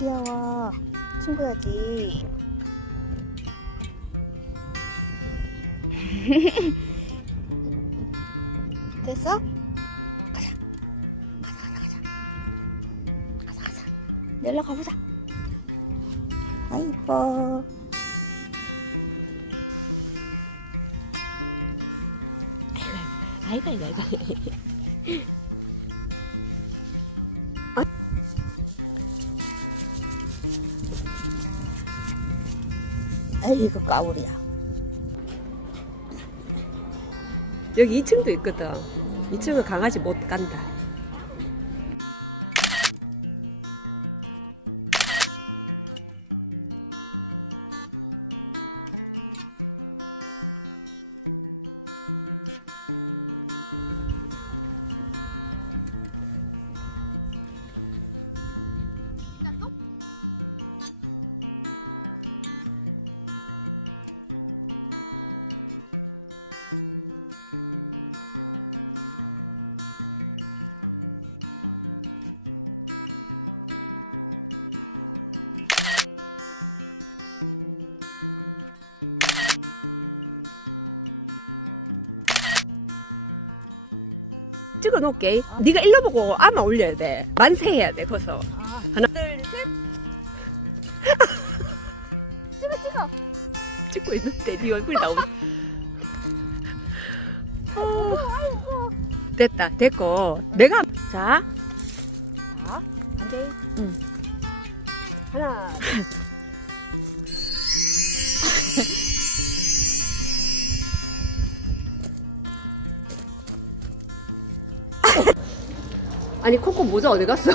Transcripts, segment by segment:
귀여워. 친구야지. 됐어? 가자. 가자. 가자. 놀러 가보자. 아이고. 아이고. 아이고 까불이야. 여기 2층도 있거든. 2층은 강아지 못 간다. 찍어 놓을게. 네가 일로 보고 아마 올려야 돼. 만세해야 돼. 거기서 하나 둘 셋. 찍어. 찍고 있는데 네 얼굴 나오고. 됐다. 됐고 내가 자. 하나. 아니 코코 모자 어디 갔어?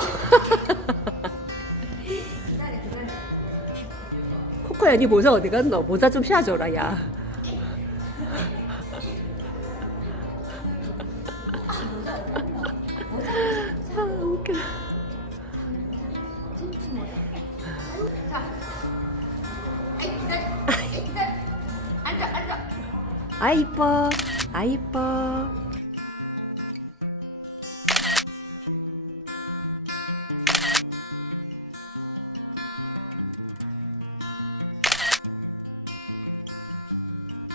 코코야 니 모자 어디 갔노? 모자 좀 씌워줘라 야. 웃겨. 앉아. 아 이뻐.